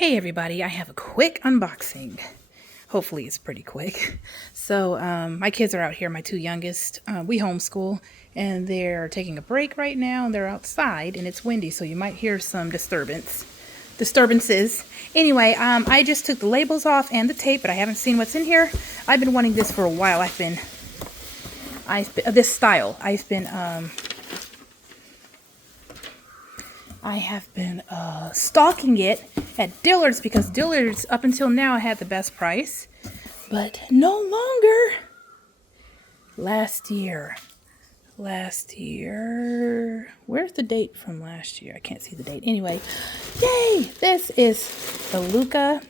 Hey everybody, I have a quick unboxing. Hopefully it's pretty quick. So my kids are out here, my two youngest. We homeschool and they're taking a break right now and they're outside and it's windy, so you might hear some disturbances. Anyway, I just took the labels off and the tape, but I haven't seen what's in here. I've been wanting this for a while. I have been stalking it at Dillard's because Dillard's up until now had the best price, but no longer. Last year, where's the date from last year? I can't see the date. Anyway, yay! This is the Luca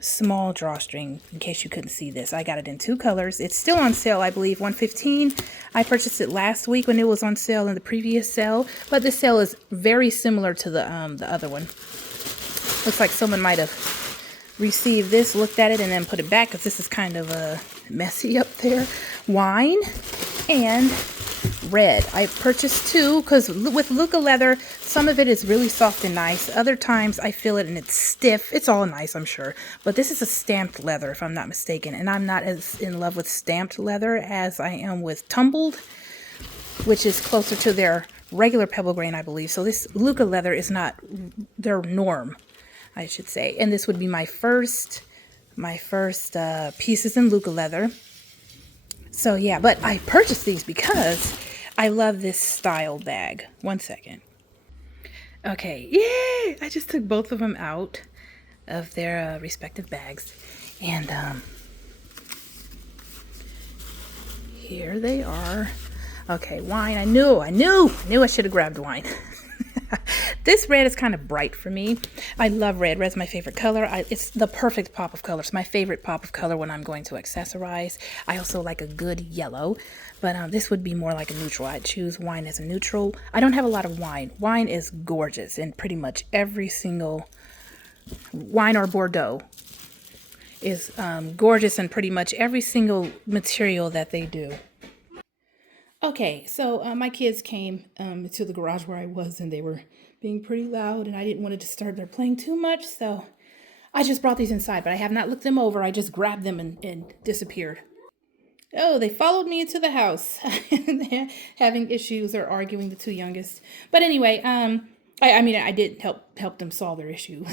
small drawstring. In case you couldn't see this, I got it in two colors. It's still on sale, I believe, $115. I purchased it last week when it was on sale in the previous sale, but this sale is very similar to the other one. Looks like someone might have received this, looked at it, and then put it back because this is kind of messy up there. Wine and red. I purchased two because with Luca leather, some of it is really soft and nice. Other times I feel it and it's stiff. It's all nice, I'm sure. But this is a stamped leather, if I'm not mistaken. And I'm not as in love with stamped leather as I am with tumbled, which is closer to their regular pebble grain, I believe. So this Luca leather is not their norm, I should say. And this would be my first pieces in Luca leather. So yeah, but I purchased these because I love this style bag. One second. Okay, yay! I just took both of them out of their respective bags. And here they are. Okay, wine. I knew I should have grabbed wine. This red is kind of bright for me. I love red. Red's my favorite color. It's the perfect pop of color. It's my favorite pop of color when I'm going to accessorize. I also like a good yellow, but this would be more like a neutral. I'd choose wine as a neutral. I don't have a lot of wine. Wine is gorgeous, and pretty much every single wine or Bordeaux is gorgeous in pretty much every single material that they do. Okay, so my kids came to the garage where I was, and they were being pretty loud, and I didn't want to disturb their playing too much, so I just brought these inside, but I have not looked them over. I just grabbed them and disappeared. Oh, they followed me into the house, having issues or arguing, the two youngest. But anyway, I did help them solve their issue.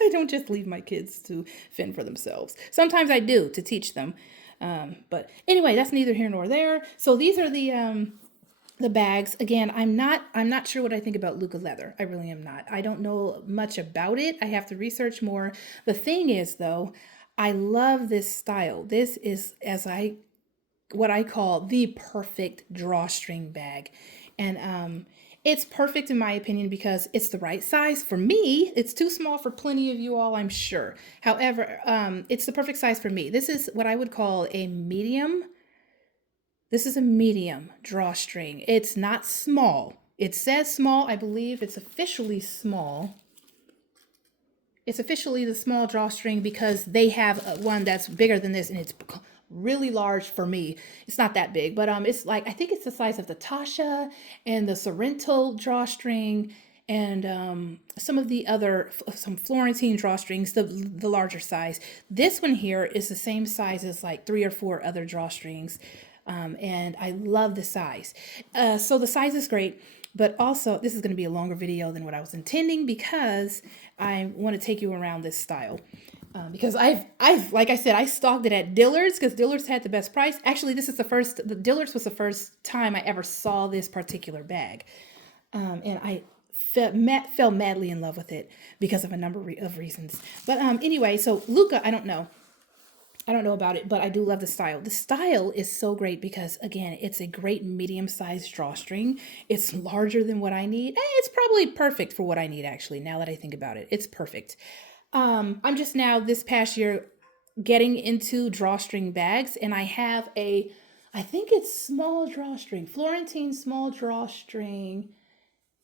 I don't just leave my kids to fend for themselves. Sometimes I do, to teach them. But anyway, that's neither here nor there. So these are the bags. Again, I'm not sure what I think about Luca leather. I really am not. I don't know much about it. I have to research more. The thing is, though, I love this style. This is what I call the perfect drawstring bag. And it's perfect in my opinion because it's the right size for me. It's too small for plenty of you all, I'm sure. However, it's the perfect size for me. This is what I would call a medium. This is a medium drawstring. It's not small. It says small. I believe it's officially small. It's officially the small drawstring because they have one that's bigger than this, and it's really large for me. It's not that big, but it's like, I think it's the size of the Tasha and the Sorrento drawstring and some of the other, some Florentine drawstrings, the larger size. This one here is the same size as like 3 or 4 other drawstrings. And I love the size. So the size is great, but also this is going to be a longer video than what I was intending because I want to take you around this style. Because I've like I said, I stalked it at Dillard's because Dillard's had the best price. Actually, the Dillard's was the first time I ever saw this particular bag. And I fell madly in love with it because of a number of reasons. But anyway, so Luca, I don't know about it, but I do love the style. The style is so great because, again, it's a great medium-sized drawstring. It's larger than what I need. It's probably perfect for what I need, actually, now that I think about it. It's perfect. I'm just now, this past year, getting into drawstring bags, and I have I think it's small drawstring, Florentine small drawstring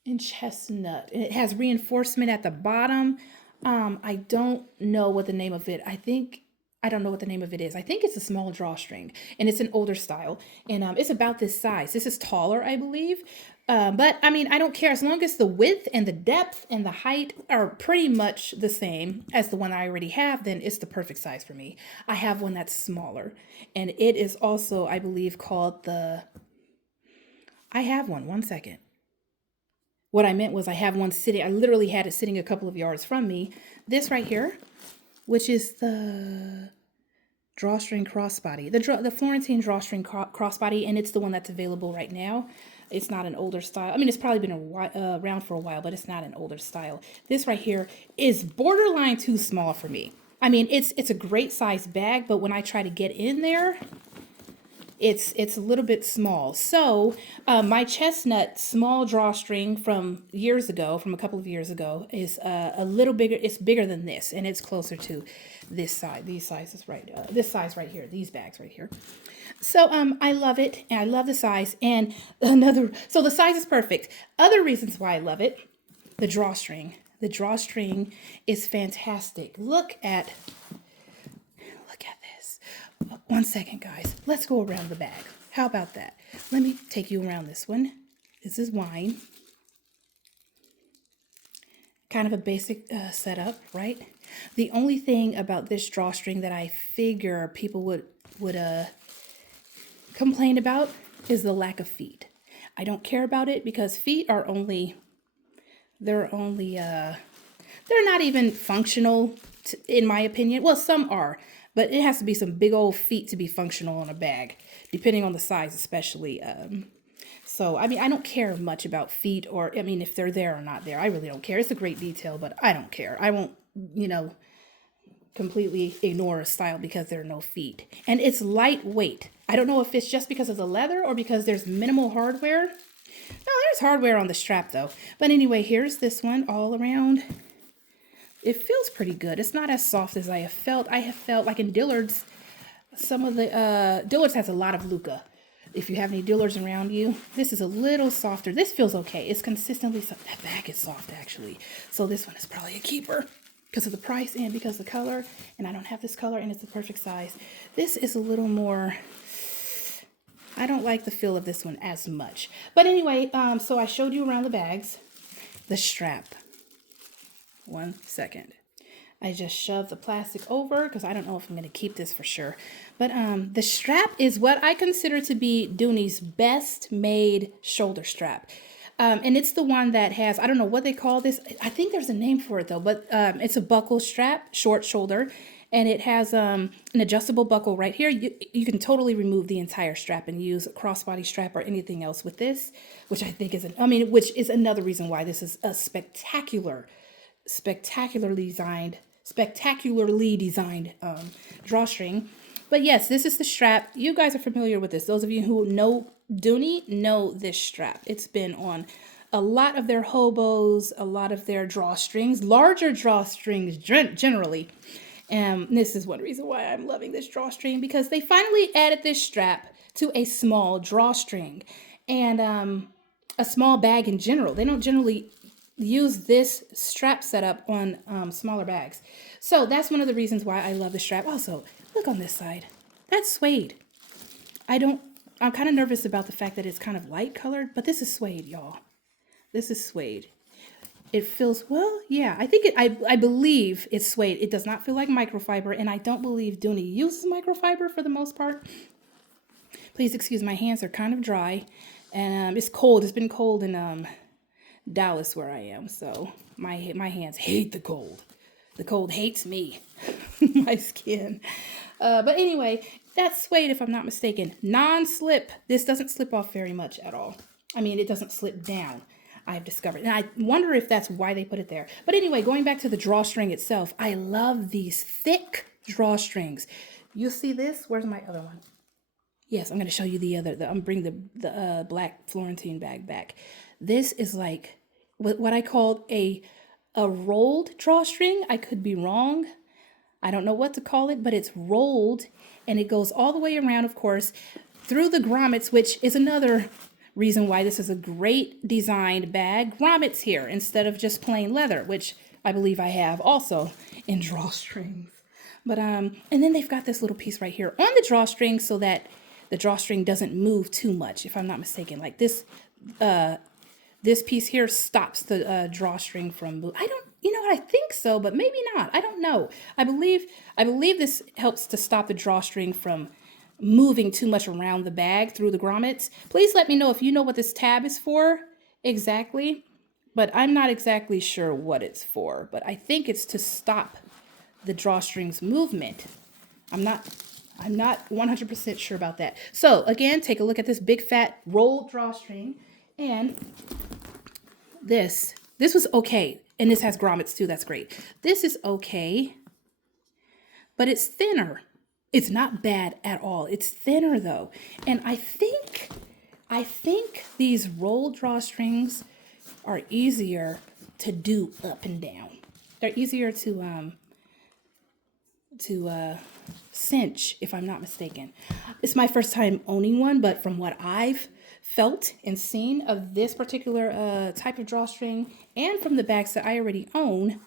in chestnut. And it has reinforcement at the bottom. I don't know what the name of it. I don't know what the name of it is. I think it's a small drawstring, and it's an older style, and it's about this size. This is taller, I believe, But I mean, I don't care as long as the width and the depth and the height are pretty much the same as the one I already have, then it's the perfect size for me. I have one that's smaller, and it is also, I believe, called the, I have one second. What I meant was I have one sitting, I literally had it sitting a couple of yards from me. This right here, which is the drawstring crossbody, the Florentine drawstring crossbody, and it's the one that's available right now. It's not an older style. I mean, it's probably been around for a while, but it's not an older style. This right here is borderline too small for me. I mean, it's a great size bag, but when I try to get in there, it's a little bit small. So my chestnut small drawstring from years ago, from a couple of years ago, is a little bigger. It's bigger than this, and it's closer to this size. These sizes right, this size right here. These bags right here. So I love it, and I love the size. And so the size is perfect. Other reasons why I love it, the drawstring. The drawstring is fantastic. Look at this. One second, guys. Let's go around the bag. How about that? Let me take you around this one. This is wine. Kind of a basic setup, right? The only thing about this drawstring that I figure people would complain about is the lack of feet. I don't care about it because feet are they're not even functional in my opinion. Well, some are, but it has to be some big old feet to be functional on a bag, depending on the size especially. So, I mean, I don't care much about feet, or, I mean, if they're there or not there. I really don't care. It's a great detail, but I don't care. I won't, completely ignore a style because there are no feet. And it's lightweight. I don't know if it's just because of the leather or because there's minimal hardware. No, there's hardware on the strap, though. But anyway, here's this one all around. It feels pretty good. It's not as soft as I have felt. I have felt like in Dillard's, some of the, Dillard's has a lot of Luca. If you have any Dillards around you, this is a little softer. This feels okay. It's consistently soft. That bag is soft, actually. So this one is probably a keeper because of the price and because of the color. And I don't have this color, and it's the perfect size. This is a little more, I don't like the feel of this one as much. But anyway, so I showed you around the bags. The strap. One second. I just shoved the plastic over because I don't know if I'm going to keep this for sure. But the strap is what I consider to be Dooney's best made shoulder strap. And it's the one that has, I don't know what they call this. I think there's a name for it though, but it's a buckle strap, short shoulder. And it has an adjustable buckle right here. You can totally remove the entire strap and use a crossbody strap or anything else with this, which I think is, which is another reason why this is a spectacularly designed drawstring. But yes, this is the strap. You guys are familiar with this. Those of you who know Dooney know this strap. It's been on a lot of their hobos, a lot of their drawstrings, larger drawstrings generally. And this is one reason why I'm loving this drawstring, because they finally added this strap to a small drawstring and a small bag in general. They don't generally use this strap setup on smaller bags. So that's one of the reasons why I love the strap. Also, look on this side. That's suede. I'm kind of nervous about the fact that it's kind of light colored, but this is suede, y'all. This is suede. It feels, well, yeah, I believe it's suede. It does not feel like microfiber, and I don't believe Dooney uses microfiber for the most part. Please excuse, my hands are kind of dry, and it's cold. It's been cold in Dallas where I am, so my hands hate the cold. The cold hates me, my skin. But anyway, that's suede if I'm not mistaken. Non-slip. This doesn't slip off very much at all. I mean, it doesn't slip down, I've discovered. And I wonder if that's why they put it there. But anyway, going back to the drawstring itself, I love these thick drawstrings. You see this? Where's my other one? Yes, I'm going to show you the other. I'm going to bring the black Florentine bag back. This is like what I called a rolled drawstring. I could be wrong. I don't know what to call it, but it's rolled, and it goes all the way around, of course, through the grommets, which is another reason why this is a great designed bag. Grommets here instead of just plain leather, which I believe I have also in drawstrings. But and then they've got this little piece right here on the drawstring so that the drawstring doesn't move too much, if I'm not mistaken. Like this This piece here stops the drawstring from, I don't, you know what, I think so, but maybe not. I don't know. I believe this helps to stop the drawstring from moving too much around the bag through the grommets. Please let me know if you know what this tab is for exactly, but I'm not exactly sure what it's for, but I think it's to stop the drawstring's movement. I'm not 100% sure about that. So again, take a look at this big fat rolled drawstring, and this was okay. And this has grommets too, that's great. This is okay, but it's thinner. It's not bad at all. It's thinner though. And I think these rolled drawstrings are easier to do up and down. They're easier to cinch, if I'm not mistaken. It's my first time owning one, but from what I've felt and seen of this particular type of drawstring, and from the bags that I already own,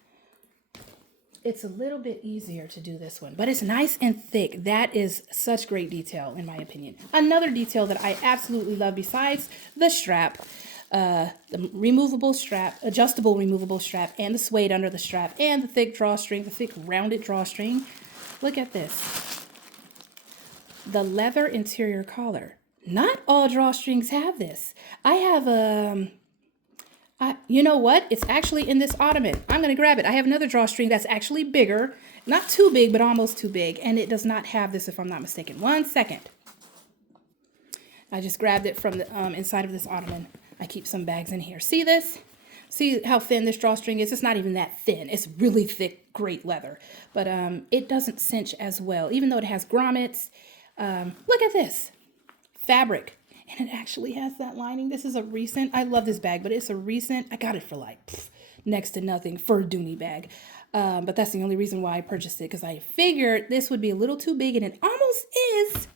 it's a little bit easier to do this one, but it's nice and thick. That is such great detail, in my opinion. Another detail that I absolutely love, besides the strap, the removable strap, adjustable removable strap, and the suede under the strap, and the thick drawstring, the thick rounded drawstring. Look at this. The leather interior collar. Not all drawstrings have this. I have you know what? It's actually in this ottoman. I'm going to grab it. I have another drawstring that's actually bigger. Not too big, but almost too big. And it does not have this, if I'm not mistaken. 1 second. I just grabbed it from the inside of this ottoman. I keep some bags in here. See this? See how thin this drawstring is? It's not even that thin. It's really thick, great leather. But it doesn't cinch as well, even though it has grommets. Look at this. Fabric. And it actually has that lining. This is a recent, I love this bag, but it's a recent, I got it for like next to nothing for a Dooney bag. But that's the only reason why I purchased it, because I figured this would be a little too big, and it almost is.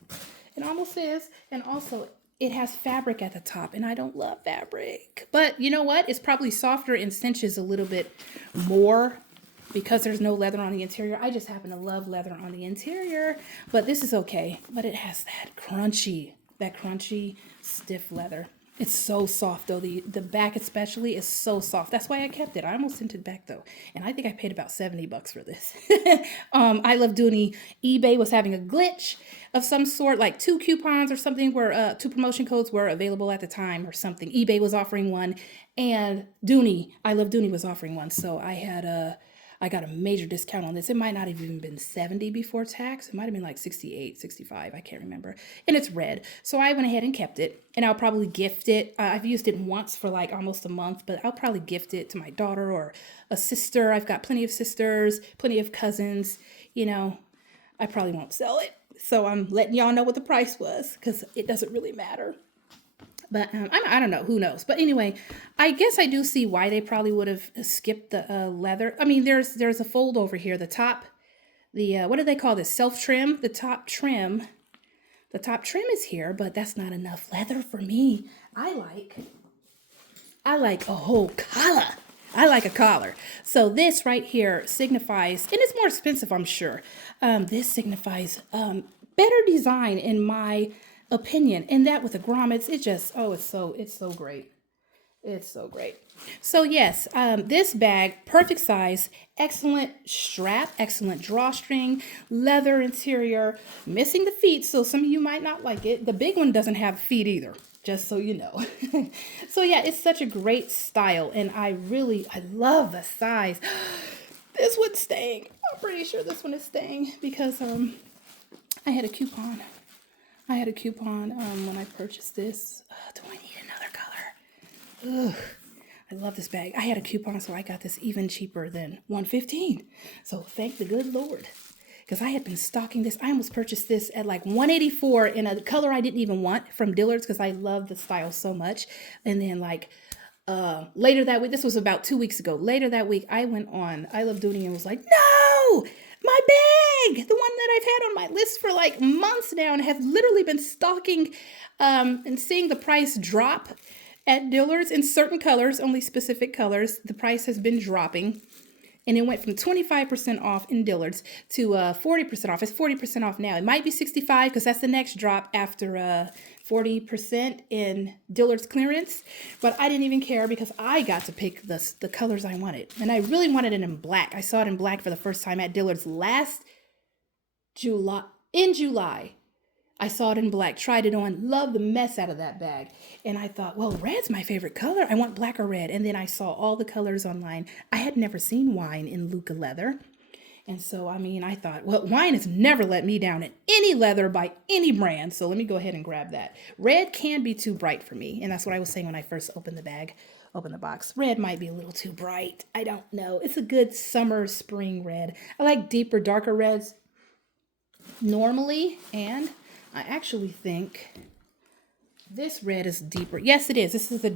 It almost is. And also, it has fabric at the top, and I don't love fabric. But you know what? It's probably softer and cinches a little bit more because there's no leather on the interior. I just happen to love leather on the interior, but this is okay. But it has that crunchy, stiff leather. It's so soft though. The back especially is so soft. That's why I kept it. I almost sent it back though. And I think I paid about $70 for this. I love Dooney. eBay was having a glitch of some sort, like 2 coupons or something, where 2 promotion codes were available at the time or something. eBay was offering one, and Dooney, I love Dooney, was offering one. So I got a major discount on this. It might not have even been 70 before tax. It might have been like 68, 65. I can't remember. And it's red. So I went ahead and kept it. And I'll probably gift it. I've used it once for like almost a month, but I'll probably gift it to my daughter or a sister. I've got plenty of sisters, plenty of cousins. You know, I probably won't sell it. So I'm letting y'all know what the price was, because it doesn't really matter. But I don't know. Who knows? But anyway, I guess I do see why they probably would have skipped the leather. I mean, there's a fold over here. The top, what do they call this? Self-trim. The top trim is here, but that's not enough leather for me. I like a whole collar. I like a collar. So this right here signifies, and it's more expensive, I'm sure. This signifies better design in my opinion, and that with the grommets, it just, oh, it's so great. It's so great. So yes, this bag, perfect size, excellent strap, excellent drawstring, leather interior, missing the feet, so some of you might not like it. The big one doesn't have feet either, just so you know. So yeah, it's such a great style, and I love the size. This one's staying. I'm pretty sure this one is staying because I had a coupon. When I purchased this. Do I need another color? Ugh, I love this bag. I had a coupon, so I got this even cheaper than $115. So thank the good Lord, because I had been stalking this. I almost purchased this at like $184 in a color I didn't even want from Dillard's, because I love the style so much. And then like later that week, this was about 2 weeks ago. Later that week, I went on I Love Dooney and was like, no, my bag, the one that I've had on my list for like months now, and have literally been stalking and seeing the price drop at Dillard's in certain colors, only specific colors. The price has been dropping, and it went from 25% off in Dillard's to 40% off. It's 40% off now. It might be 65 because that's the next drop after 40% in Dillard's clearance, but I didn't even care because I got to pick the colors I wanted. And I really wanted it in black. I saw it in black for the first time at Dillard's last July. I saw it in black, tried it on, loved the mess out of that bag. And I thought, well, red's my favorite color. I want black or red. And then I saw all the colors online. I had never seen wine in Luca leather. And so, I mean, I thought, well, wine has never let me down in any leather by any brand. So let me go ahead and grab that. Red can be too bright for me. And that's what I was saying when I first opened the box. Red might be a little too bright. I don't know. It's a good summer, spring red. I like deeper, darker reds normally. And I actually think this red is deeper. Yes, it is. This is a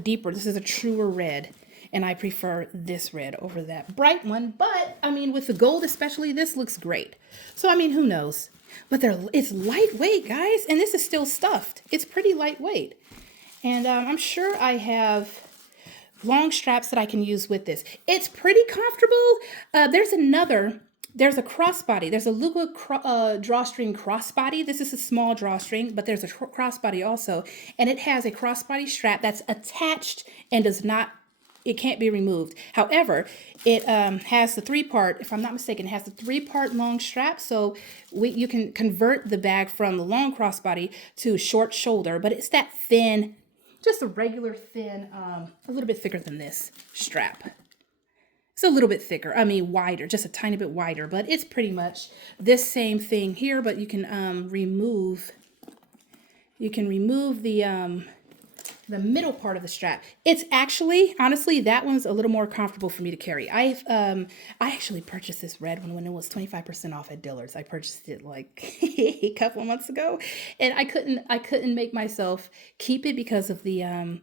truer red. And I prefer this red over that bright one. But, I mean, with the gold especially, this looks great. So, I mean, who knows? But it's lightweight, guys. And this is still stuffed. It's pretty lightweight. And I'm sure I have long straps that I can use with this. It's pretty comfortable. There's a crossbody. There's a Luca drawstring crossbody. This is a small drawstring, but there's a crossbody also. And it has a crossbody strap that's attached and it can't be removed. However, it has the three-part, if I'm not mistaken, it has the three-part long strap. So you can convert the bag from the long crossbody to short shoulder, but it's that thin, just a regular thin, a little bit thicker than this strap. It's a little bit thicker, I mean wider, just a tiny bit wider, but it's pretty much this same thing here, but you can remove the middle part of the strap. It's actually, honestly, that one's a little more comfortable for me to carry. I actually purchased this red one when it was 25% off at Dillard's. I purchased it like a couple of months ago, and I couldn't make myself keep it because of the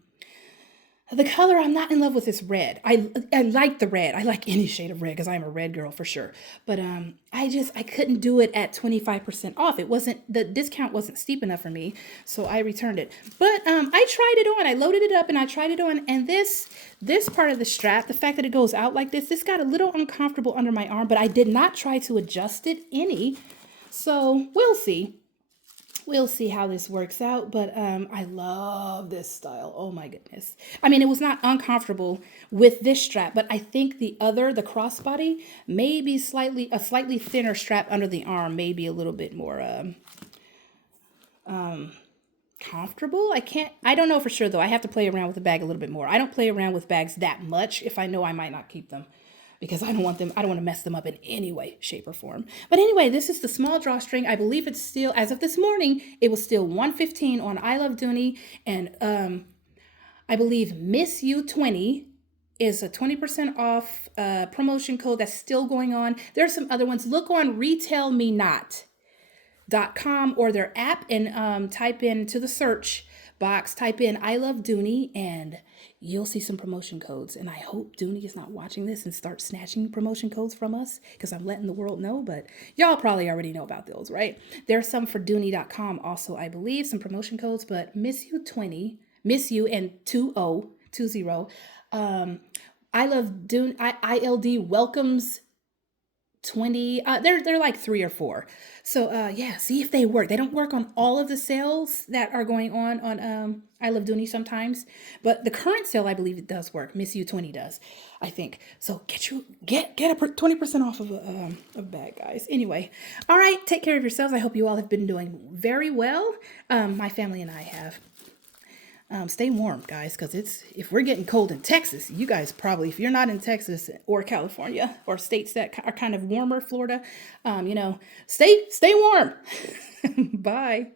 color. I'm not in love with this red. I like the red. I like any shade of red because I'm a red girl for sure. But I couldn't do it at 25% off. The discount wasn't steep enough for me, so I returned it. But I tried it on. I loaded it up and I tried it on. And this part of the strap, the fact that it goes out like this got a little uncomfortable under my arm. But I did not try to adjust it any. So we'll see. We'll see how this works out, but I love this style. Oh my goodness. I mean, it was not uncomfortable with this strap, but I think the crossbody may be a slightly thinner strap under the arm, maybe a little bit more comfortable. I don't know for sure though. I have to play around with the bag a little bit more. I don't play around with bags that much if I know I might not keep them, because I don't want to mess them up in any way, shape, or form. But anyway, this is the small drawstring. I believe it's still, as of this morning, it was still $115 on I Love Dooney. And I believe Miss You 20 is a 20% off promotion code that's still going on. There are some other ones. Look on retailmenot.com or their app and type into the search box, type in I Love Dooney, and you'll see some promotion codes. And I hope Dooney is not watching this and starts snatching promotion codes from us, because I'm letting the world know, but y'all probably already know about those, right? There's some for Dooney.com also, I believe, some promotion codes, but Miss You 20, Miss You and 20, I Love Dooney, ILD welcomes 20, they're like 3 or 4. So yeah, see if they work. They don't work on all of the sales that are going on I Love Dooney sometimes, but the current sale, I believe it does work. Miss You 20 does, I think. So get a 20% off of a bag, guys. Anyway, all right, take care of yourselves. I hope you all have been doing very well. My family and I have. Stay warm, guys, because if we're getting cold in Texas, you guys probably, if you're not in Texas or California or states that are kind of warmer, Florida, stay warm. Bye.